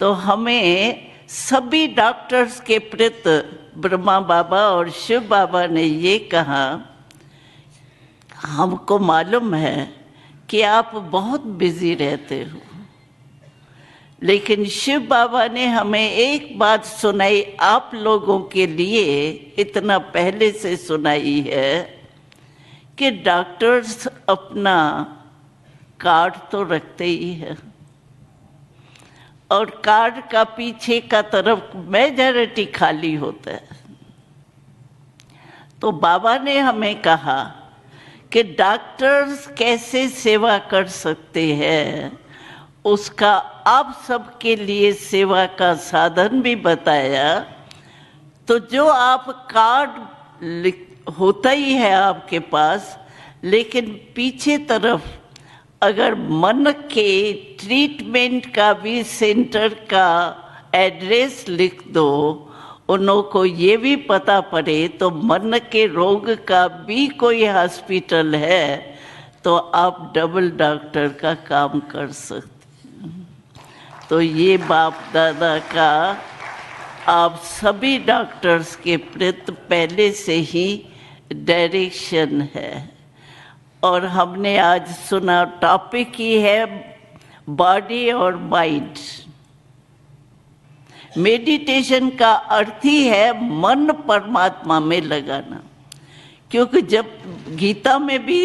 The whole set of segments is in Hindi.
तो हमें सभी डॉक्टर्स के प्रति ब्रह्मा बाबा और शिव बाबा ने ये कहा, हमको मालूम है कि आप बहुत बिजी रहते हो, लेकिन शिव बाबा ने हमें एक बात सुनाई, आप लोगों के लिए इतना पहले से सुनाई है कि डॉक्टर्स अपना कार्ड तो रखते ही है, और कार्ड का पीछे का तरफ मेजॉरिटी खाली होता है। तो बाबा ने हमें कहा कि डॉक्टर्स कैसे सेवा कर सकते हैं, उसका आप सबके लिए सेवा का साधन भी बताया। तो जो आप कार्ड होता ही है आपके पास, लेकिन पीछे तरफ अगर मन के ट्रीटमेंट का भी सेंटर का एड्रेस लिख दो, उन्हों को ये भी पता पड़े तो मन के रोग का भी कोई हॉस्पिटल है, तो आप डबल डॉक्टर का काम कर सकते। तो ये बाप दादा का आप सभी डॉक्टर्स के प्रति पहले से ही डायरेक्शन है। और हमने आज सुना, टॉपिक ही है बॉडी और माइंड। मेडिटेशन का अर्थ ही है मन परमात्मा में लगाना, क्योंकि जब गीता में भी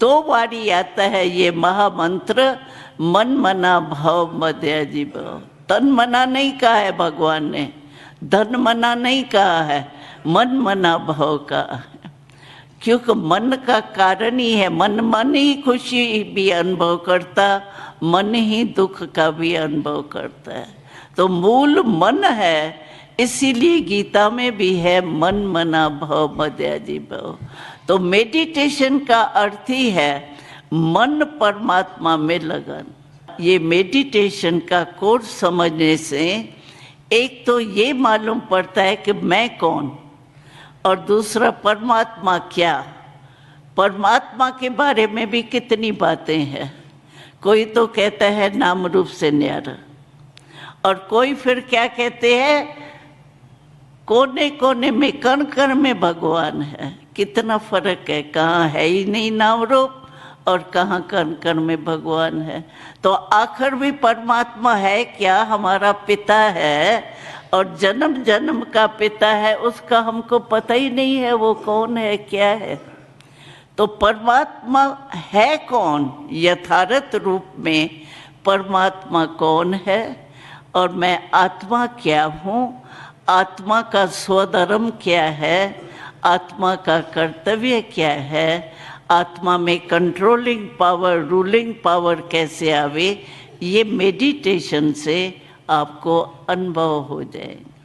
2 बार आता है ये महामंत्र, मन मना भाव मध्याजी भाव। तन मना नहीं कहा है भगवान ने, धन मना नहीं कहा है, मन मना भाव का, क्योंकि मन का कारण ही है। मन ही खुशी भी अनुभव करता, मन ही दुख का भी अनुभव करता है। तो मूल मन है, इसीलिए गीता में भी है मन मना भाव मध्याजी भाव। तो मेडिटेशन का अर्थ ही है मन परमात्मा में लगन। ये मेडिटेशन का कोर्स समझने से एक तो ये मालूम पड़ता है कि मैं कौन, और दूसरा परमात्मा क्या। परमात्मा के बारे में भी कितनी बातें हैं। कोई तो कहता है नाम रूप से न्यारा, और कोई फिर क्या कहते हैं, कोने कोने में कण कण में भगवान है। कितना फर्क है, कहाँ है ही नहीं नाम रूप और कहाँ कण कण में भगवान है। तो आखिर भी परमात्मा है क्या, हमारा पिता है, और जन्म जन्म का पिता है, उसका हमको पता ही नहीं है वो कौन है क्या है। तो परमात्मा है कौन, यथार्थ रूप में परमात्मा कौन है, और मैं आत्मा क्या हूँ, आत्मा का स्वधर्म क्या है, आत्मा का कर्तव्य क्या है, आत्मा में कंट्रोलिंग पावर, रूलिंग पावर कैसे आवे, ये मेडिटेशन से आपको अनुभव हो जाएगा।